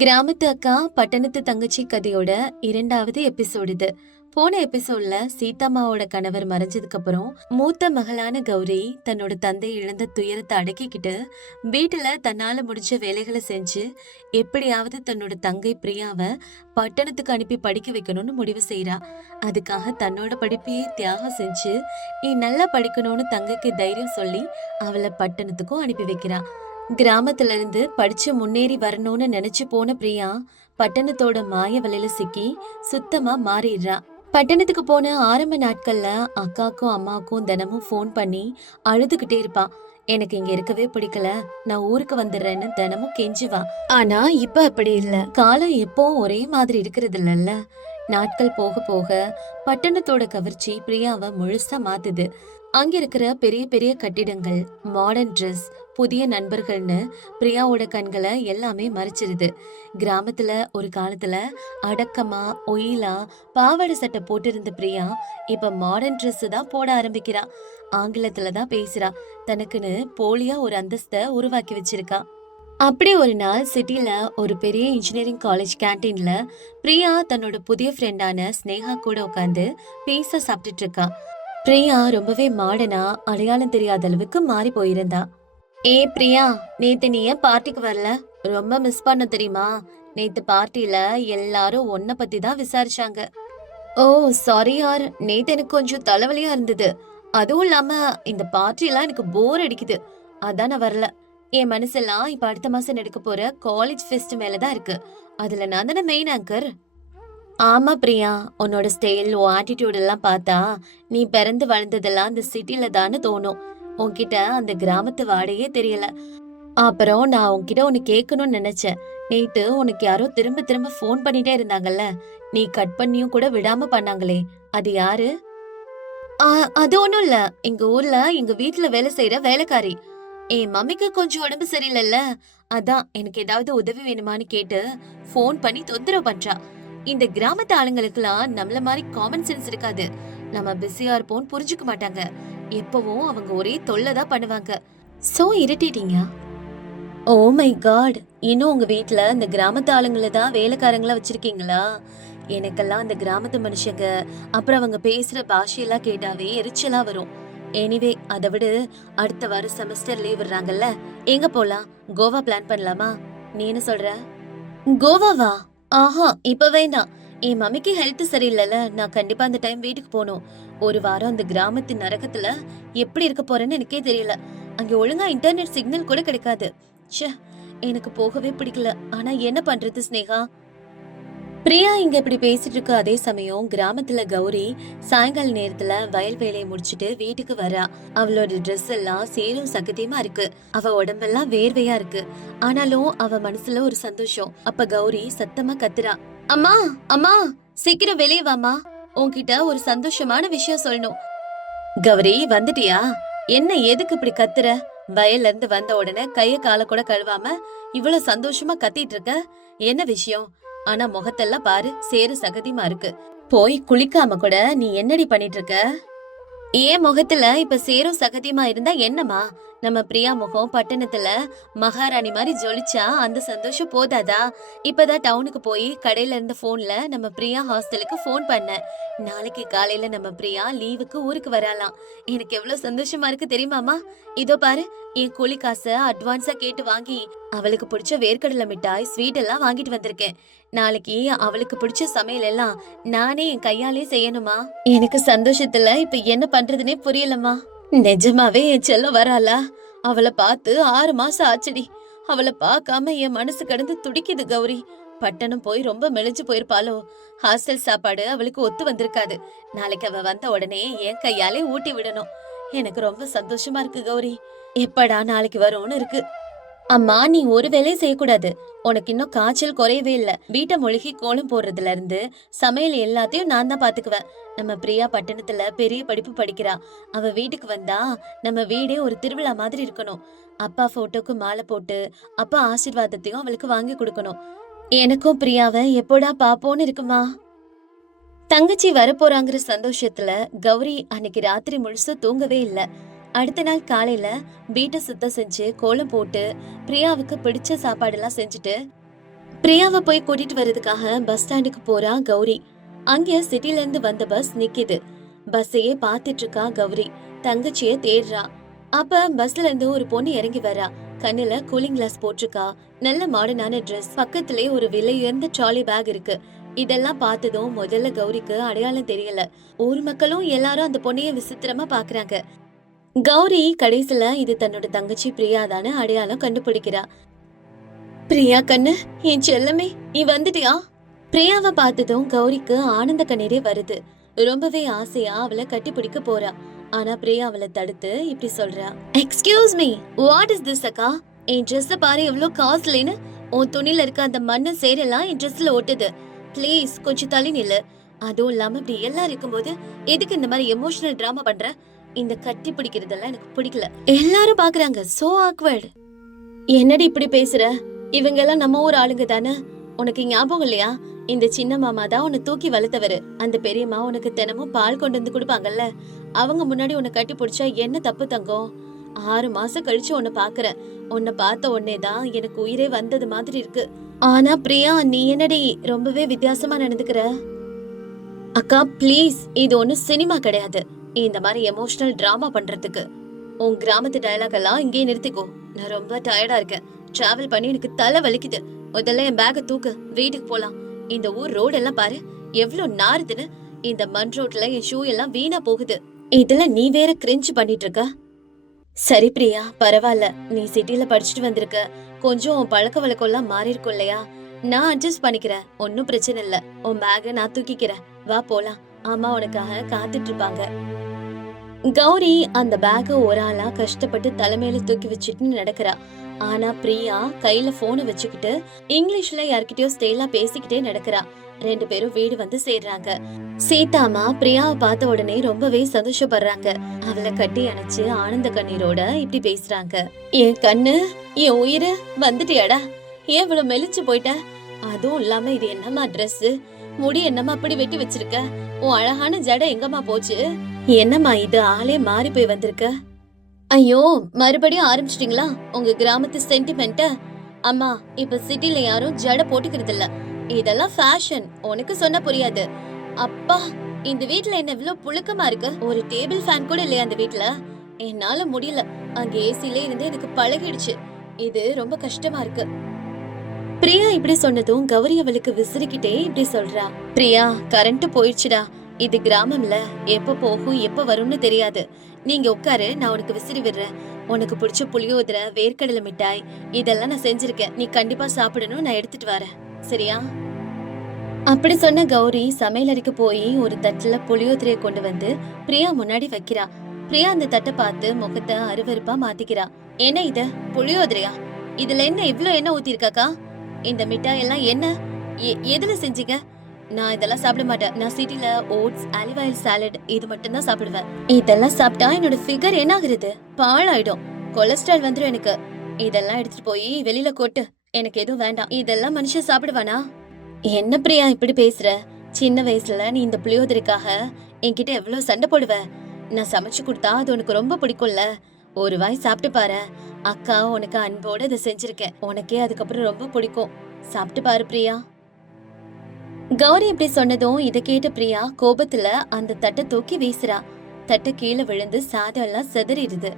கிராமத்து அக்கா பட்டணத்து தங்கச்சி கதையோட 2வது எபிசோடு இது. போன எபிசோட்ல சீதாமாவோட கணவர் மறைஞ்சதுக்கு அப்புறம் மூத்த மகளான கௌரி தன்னோட தந்தை இழந்த துயரத்தை அடக்கிக்கிட்டு வீட்டுல தன்னால முடிஞ்ச வேலைகளை செஞ்சு எப்படியாவது தன்னோட தங்கை பிரியாவை பட்டணத்துக்கு அனுப்பி படிக்க வைக்கணும்னு முடிவு செய்யறா. அதுக்காக தன்னோட படிப்பையே தியாகம் செஞ்சு நீ நல்லா படிக்கணும்னு தங்கைக்கு தைரியம் சொல்லி அவளை பட்டணத்துக்கும் அனுப்பி வைக்கிறா. கிராமத்துல இருந்து படிச்சு முன்னேறி வரணும்னு நினைச்சு போன பிரியா பட்டணத்தோட மாய வலையில சிக்கி சுத்தமா மாறிடுறா. பட்டணத்துக்கு போன ஆரம்ப நாட்கள்ல அக்காக்கும் அம்மாக்கும் தினமும் ஃபோன் பண்ணி அழுதுகிட்டே இருப்பா. எனக்கு இங்க இருக்கவே பிடிக்கல, நான் ஊருக்கு வந்துடுறேன்னு தினமும் கெஞ்சுவா. ஆனா இப்ப அப்படி இல்ல. காலம் எப்பவும் ஒரே மாதிரி இருக்கிறது இல்லல்ல. நாட்கள் போக போக பட்டணத்தோட கவர்ச்சி பிரியாவை முழுசா மாத்துது. அங்க இருக்கிற பெரிய பெரிய கட்டிடங்கள், மாடர்ன் ட்ரெஸ், புதிய நண்பர்கள்னு பிரியாவோட கண்களை எல்லாமே மறைச்சிருது. கிராமத்துல ஒரு காலத்துல அடக்கமா ஒயிலா பாவாடை சட்டை போட்டிருந்த பிரியா இப்ப மாடர்ன் ட்ரெஸ் தான் போட ஆரம்பிக்கிறா. ஆங்கிலத்துல தான் பேசுறா. தனக்குன்னு போலியா ஒரு அந்தஸ்தை உருவாக்கி வச்சிருக்கா. அப்படி ஒரு நாள் சிட்டில ஒரு பெரிய இன்ஜினியரிங் காலேஜ் கேன்டீன்ல பிரியா தன்னோட புதிய ஃப்ரெண்டான ஸ்னேகா கூட உட்காந்து பீஸா சாப்பிட்டுட்டு இருக்கா. பிரியா ரொம்பவே மாடனா அடையாளம் தெரியாத அளவுக்கு மாறி போயிருந்தா. ஏ பிரியா, நேத்து நீ ஏன் பார்ட்டிக்கு வரல? ரொம்ப மிஸ் பண்ண தெரியுமா? நேத்து பார்ட்டில எல்லாரும் உன்னை பத்தி தான் விசாரிச்சாங்க. ஓ சாரி யார், நேத்து எனக்கு கொஞ்சம் தலைவலியா இருந்தது. அதுவும் இல்லாம இந்த பார்ட்டிலாம் எனக்கு போர் அடிக்குது, அதான் நான் வரல. என் மனசெல்லாம் இப்ப அடுத்த மாசம் நடக்க போற காலேஜ் ஃபெஸ்ட் மேலதான் இருக்கு. அதுல நான் தானே மெயின் ஆங்கர். ஆமா பிரியா, உன்னோட ஸ்டைல் ஆட்டிடியூட் எல்லாம் பார்த்தா நீ பிறந்து வளர்ந்ததெல்லாம் அந்த சிட்டில தானே தோணும். உன்கிட்ட அந்த கிராமத்து வாடையே தெரியல. அப்புறம் நான் உன்கிட்ட ஒன்னு கேட்கணும்னு நினைச்சேன். நேத்து உனக்கு யாரோ திரும்ப திரும்ப போன் பண்ணிட்டே இருந்தாங்கல்ல, நீ கட் பண்ணியும் கூட விடாம பண்ணாங்களே, அது யாரு? அது ஒண்ணும் இல்ல. எங்க ஊர்ல எங்க வீட்டுல வேலை செய்யற வேலைக்காரி. என் மம்மிக்கு கொஞ்சம் உடம்பு சரியில்லைல்ல, அதான் எனக்கு ஏதாவது உதவி வேணுமான்னு கேட்டு போன் பண்ணி தொந்தரவு பண்றா. இந்த கிராமத்து ஆளுங்களுக்குலாம் நம்மள மாதிரி காமன் சென்ஸ் இருக்காது. நம்ம பிஸியா இருப்போம் புரிஞ்சுக்க மாட்டாங்க. எப்பவும் அவங்க ஒரே தொல்லை தான் பண்ணுவாங்க. சோ இரிட்டேட்டிங்க. ஓ மை காட், இன்னும் உங்க வீட்டுல இந்த கிராமத்து ஆளுங்களை தான் வேலைக்காரங்களா வச்சிருக்கீங்களா? எனக்கெல்லாம் அந்த கிராமத்து மனுஷங்க அப்புறம் அவங்க பேசுற பாஷையெல்லாம் கேட்டாவே எரிச்சலா வரும். எனிவே அதை விட அடுத்த வாரம் செமஸ்டர் லீவ் விடுறாங்கல்ல, எங்க போலாம்? கோவா பிளான் பண்ணலாமா? நீ என்ன சொல்ற? கோவாவா? ஆஹா, இப்ப வேண்டாம். என் மம்மிக்கு ஹெல்த் சரியில்லைல, நான் கண்டிப்பா அந்த டைம் வீட்டுக்கு போகணும். ஒரு வாரம் அந்த கிராமத்து நரகத்துல எப்படி இருக்க போறேன்னு எனக்கே தெரியல. அங்க ஒழுங்கா இன்டர்நெட் சிக்னல் கூட கிடைக்காது. ச்சே, எனக்கு போகவே பிடிக்கல. ஆனா என்ன பண்றது ஸ்னேகா? பிரியா இங்க இப்படி பேசிட்டு இருக்க அதே சமயம் கிராமத்துல கௌரி சாயங்கால நேரத்துல வயல் வேலையை முடிச்சிட்டு வீட்டுக்கு வரா. அவளோட ட்ரெஸ் எல்லாம் சேரும் சகதியமா இருக்கு. அவ உடம்பெல்லாம் வேர்வையா இருக்கு. ஆனாலும் அவ மனசுல ஒரு சந்தோஷம். அப்ப கௌரி சத்தமா கத்துறா, அம்மா அம்மா, சீக்கிரம் வெளியே வாமா, உன்கிட்ட ஒரு சந்தோஷமான விஷயம் சொல்லணும். கௌரி வந்துட்டியா? என்ன எதுக்கு இப்படி கத்துற? வயல்ல இருந்து வந்த உடனே கைய கால கூட கழுவாம இவ்வளவு சந்தோஷமா கத்திட்டு இருக்க, என்ன விஷயம்? ஆனா முகத்தெல்லாம் பாரு, சேரு சகதியமா இருக்கு. போய் குளிக்காம கூட நீ என்னடி பண்ணிட்டு இருக்க? ஏன் முகத்துல இப்ப சேரும் சகதியமா இருந்தா என்னமா? நம்ம பிரியா முகம் பட்டணத்துல மகாராணி மாதிரி ஜொலிச்சா அந்த சந்தோஷம் போதாதா? இப்பதான் டவுனுக்கு போய் கடையில இருந்த போன்ல நம்ம பிரியா ஹாஸ்டலுக்கு போன் பண்ண. நாளைக்கு காலையில நம்ம பிரியா லீவுக்கு ஊருக்கு வரலாம். எனக்கு எவ்வளவு சந்தோஷமா இருக்கு தெரியுமாமா? இதோ பாரு, என் கூலி காசை அட்வான்ஸா கேட்டு வாங்கி அவளுக்கு பிடிச்ச வேர்க்கடலை மிட்டாய் ஸ்வீட் எல்லாம் வாங்கிட்டு வந்திருக்கேன். நாளைக்கு அவளுக்கு பிடிச்ச சமையல் எல்லாம் நானே என் கையாலே செய்யணுமா? எனக்கு சந்தோஷத்துல இப்ப என்ன பண்றதுனே புரியலமா. நிஜமாவே என் செல்லம் வராளா? அவளை பார்த்து 6 மாசம் ஆச்சுடி. அவளை பார்க்காம என் மனசு கடந்து துடிக்குது கௌரி. பட்டணம் போய் ரொம்ப மெலிஞ்சு போயிருப்பாளோ. ஹாஸ்டல் சாப்பாடு அவளுக்கு ஒத்து வந்திருக்காது. நாளைக்கு அவ வந்த உடனே என் கையாலே ஊட்டி விடணும். எனக்கு ரொம்ப சந்தோஷமா இருக்கு கௌரி. எப்படா நாளைக்கு வரும்னு இருக்கு. அம்மா, நீ ஒரு வேலையும் செய்யக்கூடாது. உனக்கு இன்னும் காய்ச்சல் குறையவே இல்ல. வீட்டை மொழிகி கோலம் போடுறதுல இருந்து சமையல் எல்லாத்தையும் நான் தான் பாத்துக்குவேன். நம்ம பிரியா பட்டணத்துல பெரிய படிப்பு படிக்கிறா. அவ வீட்டுக்கு வந்தா நம்ம வீடே ஒரு திருவிழா மாதிரி இருக்கணும். அப்பா போட்டோக்கு மாலை போட்டு அப்பா ஆசீர்வாதத்தையும் அவளுக்கு வாங்கி கொடுக்கணும். எனக்கும் பிரியாவை எப்போடா பாப்போன்னு இருக்குமா? தங்கச்சி வரப்போறாங்கிற சந்தோஷத்துல கௌரி அன்னைக்கு ராத்திரி முழுசு தூங்கவே இல்ல. அடுத்த நாள் காலையில வீட்டை சுத்தம் செஞ்சு கோலம் போட்டு பிரியாவுக்கு பிடிச்ச சாப்பாடு எல்லாம் செஞ்சுட்டு பிரியாவை போய் கூட்டிட்டு வர்றதுக்காக பஸ் ஸ்டாண்டுக்கு போறா கௌரி. அங்க சிட்டில இருந்து வந்த பஸ் நிக்குது. பஸ்ஸையே பாத்துட்டு இருக்கா கௌரி. தங்கச்சிய தேடுறா. அப்ப பஸ்ல இருந்து ஒரு பொண்ணு இறங்கி வரா. கண்ணுல கூலிங் கிளாஸ் போட்டிருக்கா. நல்ல மாடர்னான ட்ரெஸ். பக்கத்திலே ஒரு விலை உயர்ந்த ட்ராலி பேக் இருக்கு. இதெல்லாம் பார்த்ததும் முதல்ல கௌரிக்கு அடையாளம் தெரியல. ஊர் மக்களும் எல்லாரும் அந்த பொண்ணைய விசித்திரமா பாக்குறாங்க. கௌரி கடைசில இது தன்னோட தங்கச்சி பிரியாதான்னு அடையாளம் கண்டுபிடிக்கிறா. பிரியா கண்ணு, என் செல்லமே, நீ வந்துட்டியா? பிரியாவை பார்த்ததும் கௌரிக்கு ஆனந்த கண்ணீரே வருது. ரொம்பவே ஆசையா அவளை கட்டி பிடிக்க போறா. ஆனா பிரியா அவளை தடுத்து இப்படி சொல்றா. Excuse me, what is this அக்கா? என் ட்ரெஸ் பாரு எவ்வளவு காஸ்ட்லின்னு. உன் துணில இருக்க அந்த மண்ணு சேரெல்லாம் என் ட்ரெஸ்ல ஒட்டுது. பிளீஸ் கொஞ்சம் தள்ளி நில்லு. அதுவும் இல்லாம இப்படி எல்லாம் இருக்கும்போது எதுக்கு இந்த மாதிரி எமோஷனல் டிராமா பண்ற? இந்த கட்டி பிடிக்கிறதெல்லாம் எனக்கு பிடிக்கல. எல்லாரும் பாக்குறாங்க. So awkward. என்னடி இப்படி பேசுற? இவங்க எல்லாம் நம்ம ஊர் ஆளுங்க தானே. உனக்கு ஞாபகம் இல்லையா? இந்த சின்ன மாமா தான் உன்னை தூக்கி வளர்த்தவரு. அந்த பெரியம்மா உனக்கு தினமும் பால் கொண்டு வந்து கொடுப்பாங்கல்ல. அவங்க முன்னாடி உன்னை கட்டி பிடிச்சா என்ன தப்பு தங்கம்? 6 மாசம் கழிச்சு உன்னை பாக்குறேன். உன்னை பார்த்த உடனேதான் எனக்கு உயிரே வந்தது மாதிரி இருக்கு. ஆனா பிரியா, நீ என்னடி ரொம்பவே வித்தியாசமா நடந்துக்கிற? அக்கா ப்ளீஸ், இது ஒன்னும் சினிமா கிடையாது. இந்த மாதிரி எமோஷனல் டிராமா பண்றதுக்கு. உன் கிராமத்து டயலாக் எல்லாம் இங்கே நிறுத்திக்கோ. நான் ரொம்ப டயர்டா இருக்கேன். டிராவல் பண்ணி எனக்கு தலை வலிக்குது. முதல்ல என் பேக தூக்கு, வீட்டுக்கு போலாம். இந்த ஊர் ரோடு எல்லாம் பாரு எவ்வளவு நாறுதுன்னு. இந்த மண் ரோட்ல என் ஷூ எல்லாம் வீணா போகுது. இதுல நீ வேற கிரிஞ்ச் பண்ணிட்டு இருக்க. சரி பிரியா, பரவாயில்ல. நீ சிட்டில படிச்சுட்டு வந்திருக்க. கொஞ்சம் பழக்க வழக்கம் எல்லாம் மாறி இருக்கும் இல்லையா? நான் அட்ஜஸ்ட் பண்ணிக்கிறேன். ஒன்னும் பிரச்சனை இல்ல. உன் பேக நான் தூக்கிக்கிறேன். வா போலாம். அம்மா உனக்காக காத்துட்டு இருப்பாங்க. கௌரி அந்த பேக ஒரு ஆளா கஷ்டப்பட்டு தலைமையில தூக்கி வச்சுட்டு நடக்கிறா. ஆனா பிரியா கையில போனை வச்சுக்கிட்டு இங்கிலீஷ்ல யார்கிட்டயோ ஸ்டைலா பேசிக்கிட்டே நடக்கிறா. 2 பேரும் வீடு வந்து சேர்றாங்க. சீதாமா பிரியாவை பார்த்த உடனே ரொம்பவே சந்தோஷப்படுறாங்க. அவளை கட்டி அணைச்சு ஆனந்த கண்ணீரோட இப்படி பேசுறாங்க. என் கண்ணு, என் உயிரு, வந்துட்டியாடா? ஏன் இவ்வளவு மெலிச்சு போயிட்ட? அதுவும் இல்லாம இது என்னமா ட்ரெஸ்? முடி என்னமா அப்படி வெட்டி வச்சிருக்க? உன் அழகான ஜடை எங்கம்மா போச்சு? என்னம்மா இது, ஆளே மாறி போய் வந்திருக்க? ஐயோ, மறுபடியும் ஆரம்பிச்சிட்டீங்களா உங்க கிராமத்து சென்டிமெண்ட்? அம்மா, இப்ப சிட்டில யாரும் ஜடை போட்டுக்கிறது இல்ல. இதெல்லாம் ஃபேஷன். உனக்கு சொன்னா புரியாது. அப்பா, இந்த வீட்ல என்ன இவ்வளவு புழுக்கமா இருக்கு. ஒரு டேபிள் ஃபேன் கூட இல்லையா அந்த வீட்ல? என்னால முடியல. அங்க ஏசில இருந்து எனக்கு பழகிடுச்சு. இது ரொம்ப கஷ்டமா இருக்கு. பிரியா இப்படி சொன்னதும் கௌரி அவளுக்கு விசிறிக்கிட்டே இப்படி சொல்றா. பிரியா, கரண்ட் போயிடுச்சுடா. இது கிராமம்ல, எப்ப போகும் எப்ப வரும்னு தெரியாது. நீங்க உட்காரு, நான் உனக்கு விசிறி விடுறேன். உனக்கு பிடிச்ச புளியோதரை, வேர்க்கடலை மிட்டாய் இதெல்லாம் நான் செஞ்சிருக்கேன். நீ கண்டிப்பா சாப்பிடணும். நான் எடுத்துட்டு வரேன், சரியா? அப்படி சொன்ன கௌரி சமையலறைக்கு போய் ஒரு தட்டுல புளியோதரையை கொண்டு வந்து பிரியா முன்னாடி வைக்கிறா. பிரியா அந்த தட்டை பார்த்து முகத்தை அருவருப்பா மாத்திக்கிறா. என்ன இது, புளியோதரையா? இதுல என்ன இவ்ளோ எண்ணெய் ஊத்திருக்காக்கா? இந்த மிட்டாய் எல்லாம் என்ன, எதுல செஞ்சீங்க? நான் இதெல்லாம் சாப்பிட மாட்டேன். நான் சிட்டில ஓட்ஸ், ஆலிவ் ஆயில் சாலட் இது மட்டும் தான் சாப்பிடுவேன். இதெல்லாம் சாப்பிட்டா என்னோட ஃபிகர் என்ன ஆகுறது? பாழாயிடும். கொலஸ்ட்ரால் வந்துரும் எனக்கு. இதெல்லாம் எடுத்துட்டு போய் வெளியில கொட்டு. எனக்கு எதுவும் வேண்டாம். இதெல்லாம் மனுஷன் சாப்பிடுவானா? என்ன பிரியா இப்படி பேசுற? சின்ன வயசுல நீ இந்த புளியோதரைக்காக என்கிட்ட எவ்வளவு சண்டை போடுவ. நான் சமைச்சு கொடுத்தா அது உனக்கு ரொம்ப பிடிக்கும்ல. ஒரு வாய் சாப்பிட்டு பாரு. அக்கா உனக்கு அன்போட இதை செஞ்சிருக்கேன். உனக்கே அதுக்கப்புறம் ரொம்ப பிடிக்கும். சாப்பிட்டு பாரு பிரியா. கௌரி இப்படி சொன்னதும் இதை கேட்ட பிரியா கோபத்துல அந்த தட்டை தூக்கி வீசுறா. தட்டை கீழே விழுந்து சாதம் எல்லாம் சிதறிடுது.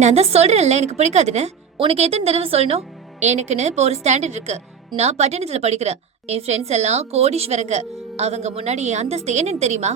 நான் தான் சொல்றேன்ல எனக்கு பிடிக்காதுன்னு. உனக்கு எத்தனை தடவை சொல்லணும்? எனக்குன்னு இப்போ ஒரு ஸ்டாண்டர்ட் இருக்கு. நான் பட்டணத்துல படிக்கிறேன். என் ஃப்ரெண்ட்ஸ் எல்லாம் கோடீஸ்வரங்க. அவங்க முன்னாடி என் அந்தஸ்து என்னன்னு தெரியுமா?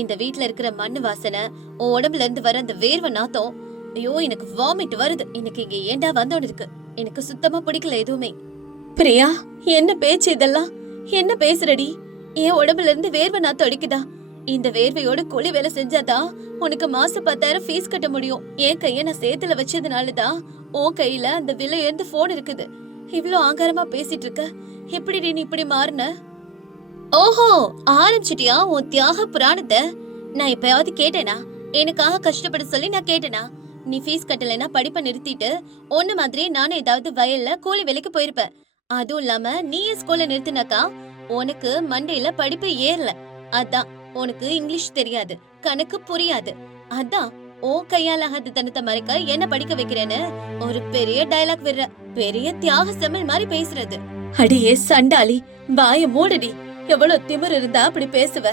இந்த வீட்டுல இருக்கிற மண்ணு வாசனை, உன் உடம்புல இருந்து வர அந்த வேர்வை நாத்தம், ஐயோ எனக்கு வாமிட் வருது. எனக்கு இங்க ஏண்டா வந்தோன்னு இருக்கு. எனக்கு சுத்தமா பிடிக்கல எதுவுமே. பிரியா, என்ன பேச்சு இதெல்லாம்? என்ன பேசுறடி? என் உடம்புல இருந்து வேர்வை நாத்தம் அடிக்குதா? இந்த வேர்வையோட கூலி வேலை செஞ்சாதான் உனக்கு மாசம் 10,000 ஃபீஸ் கட்ட முடியும். என் கைய நான் சேத்துல வச்சதுனாலதான் உன் கையில அந்த விலை உயர்ந்த போன் இருக்குது. இவ்ளோ ஆங்காரமா பேசிட்டு இருக்க. எப்படி நீ இப்படி மாறின? ஓஹோ, ஆரம்பிச்சிட்டியா உன் தியாக புராணத்தை? நான் எப்பயாவது கேட்டேனா? எனக்காக கஷ்டப்பட சொல்லி நான் கேட்டேனா? நீ ஃபீஸ் கட்டலைன்னா படிப்பை நிறுத்திட்டு ஒன்னு மாதிரி நானும் ஏதாவது வயல்ல கூலி வேலைக்கு போயிருப்பேன். அதுவும் இல்லாம நீ ஸ்கூல்ல நிறுத்தினாக்கா உனக்கு மண்டையில படிப்பு ஏறல. அதான் உனக்கு இங்கிலீஷ் தெரியாது, கணக்கு புரியாது. அதான் ஓ கையால ஆகாத தனத்தை மறைக்க என்ன படிக்க வைக்கிறேன்னு ஒரு பெரிய டயலாக் விடுற. பெரிய தியாக செம்மல் மாதிரி பேசுறது. அடியே சண்டாளி, வாய மூடடி. எவ்வளவு திமிரு இருந்தா அப்படி பேசுவ?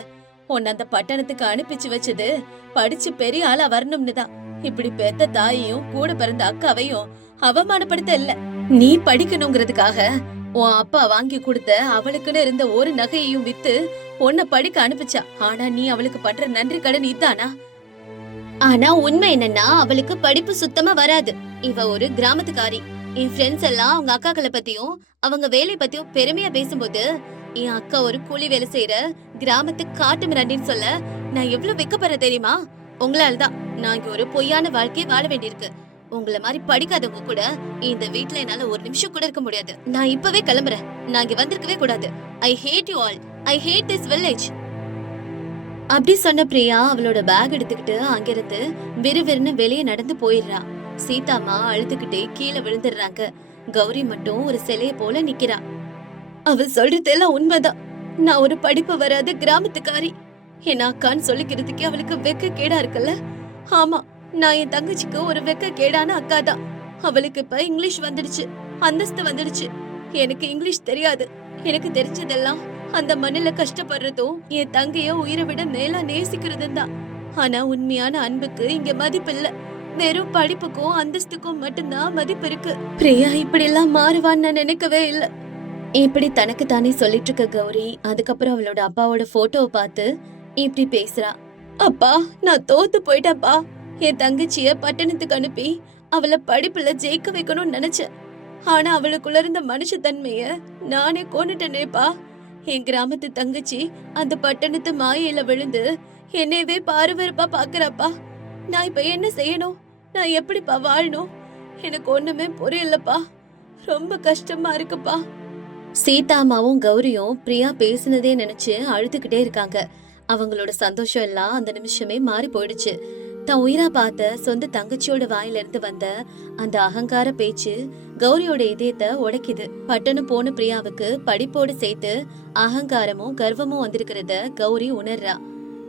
உன்னை அந்த பட்டணத்துக்கு அனுப்பிச்சு வச்சது படிச்சு பெரிய ஆளா வரணும்னு தான். இப்படி பெத்த தாயையும் கூட பிறந்த அக்காவையும் அவமானப்படுத்த இல்ல. நீ படிக்கணுங்கிறதுக்காக உன் அப்பா வாங்கி கொடுத்த அவளுக்குன்னு இருந்த ஒரு நகையையும் வித்து உன்னை படிக்க அனுப்பிச்சா. ஆனா நீ அவளுக்கு பண்ற நன்றி கடன் இதானா? ஆனா உண்மை என்னன்னா அவளுக்கு படிப்பு சுத்தமா வராது. இவ ஒரு கிராமத்துக்காரி. என் ஃப்ரெண்ட்ஸ் எல்லாம் அவங்க அக்காக்களை பத்தியும் அவங்க வேலை பத்தியும் பெருமையா பேசும்போது என் அக்கா ஒரு கூலி வேலை செய்யற கிராமத்து காட்டு மிராண்டின்னு சொல்ல நான் எவ்வளவு வெக்கப்படுற தெரியுமா? உங்களாலதான் நான் இங்க ஒரு பொய்யான வாழ்க்கையை வாழ வேண்டியிருக்கு. உங்களை மாதிரி படிக்காதவங்க கூட இந்த வீட்ல என்னால ஒரு நிமிஷம் கூட இருக்க முடியாது. நான் இப்பவே கிளம்புறேன். நான் இங்க வந்திருக்கவே கூடாது. I hate you all. I hate this village. அப்படி சொன்ன பிரியா அவளோட பேக் எடுத்துக்கிட்டு அங்கிருந்து விறுவிறுன்னு வெளியே நடந்து போயிடுறா. சீதாமா அழுதுகிட்டே கீழே விழுந்துடுறாங்க. கௌரி மட்டும் ஒரு சிலைய போல நிக்கிறா. அவ சொல்றதெல்லாம் உண்மைதான். நான் ஒரு படிப்பு வராத கிராமத்துக்காரி. என் அக்கான்னு சொல்லிக்கிறதுக்கே அவளுக்கு வெக்க கேடா இருக்குல்ல. ஆமா, நான் என் தங்கச்சிக்கு ஒரு வெக்க கேடான அக்கா தான். அவளுக்கு இப்ப இங்கிலீஷ் வந்துடுச்சு, அந்தஸ்து வந்துடுச்சு. எனக்கு இங்கிலீஷ் தெரியாது. எனக்கு தெரிஞ்சதெல்லாம் அந்த மண்ணில கஷ்டப்படுறதும் என் தங்கைய உயிரை விட மேலா நேசிக்கிறதும் தான். ஆனா உண்மையான அன்புக்கு இங்க மதிப்பு இல்ல. வெறும் படிப்புக்கும் அந்தஸ்துக்கும் மட்டும்தான் மதிப்பு இருக்கு. பிரியா இப்படி எல்லாம் மாறுவான்னு நான் நினைக்கவே இல்ல. இப்படி தனக்கு தானே சொல்லிட்டு இருக்க கௌரி அதுக்கப்புறம் அவளோட அப்பாவோட போட்டோவை பார்த்து இப்படி பேசுறா. அப்பா, நான் தோத்து போயிட்டேன்ப்பா. என் தங்கச்சிய பட்டணத்துக்கு அனுப்பி அவளை படிப்புல ஜெயிக்க வைக்கணும்னு நினைச்சேன். ஆனா அவளுக்குள்ள இருந்த மனுஷத்தன்மைய நானே கொண்டுட்டேனேப்பா. என் கிராமத்து தங்கச்சி அந்த பட்டணத்து மாயையில விழுந்து என்னையவே பாருவருப்பா பாக்குறப்பா. நான் இப்ப என்ன செய்யணும்? நான் எப்படிப்பா வாழணும்? எனக்கு ஒண்ணுமே புரியலப்பா. ரொம்ப கஷ்டமா இருக்குப்பா. சீதாமாவும் கௌரியும் பிரியா பேசினதே நினைச்சு அழுதுகிட்டே இருக்காங்க. அவங்களோட சந்தோஷம் எல்லாம் அந்த நிமிஷமே மாறி போயிடுச்சு. தான் உயிரா பார்த்த சொந்த தங்கச்சியோட வாயில இருந்து வந்த அந்த அகங்கார பேச்சு கௌரியோட இதயத்தை உடைக்குது. பட்டணம் போன பிரியாவுக்கு படிப்போடு சேர்த்து அகங்காரமும் கர்வமும் வந்திருக்கிறத கௌரி உணர்றா.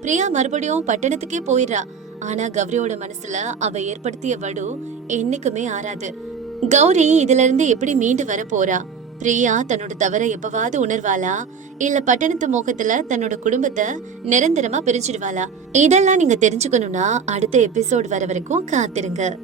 பிரியா மறுபடியும் பட்டணத்துக்கே போயிடுறா. ஆனா கௌரியோட மனசுல அவ ஏற்படுத்திய வடு என்னைக்குமே ஆறாது. கௌரி இதுல இருந்து எப்படி மீண்டு வர போறா? பிரியா தன்னோட தவற எப்பவாவது உணர்வாளா? இல்ல பட்டணத்து மோகத்துல தன்னோட குடும்பத்தை நிரந்தரமா பிரிச்சிடுவாளா? இதெல்லாம் நீங்க தெரிஞ்சுக்கணும்னா அடுத்த எபிசோட் வர வரைக்கும் காத்திருங்க.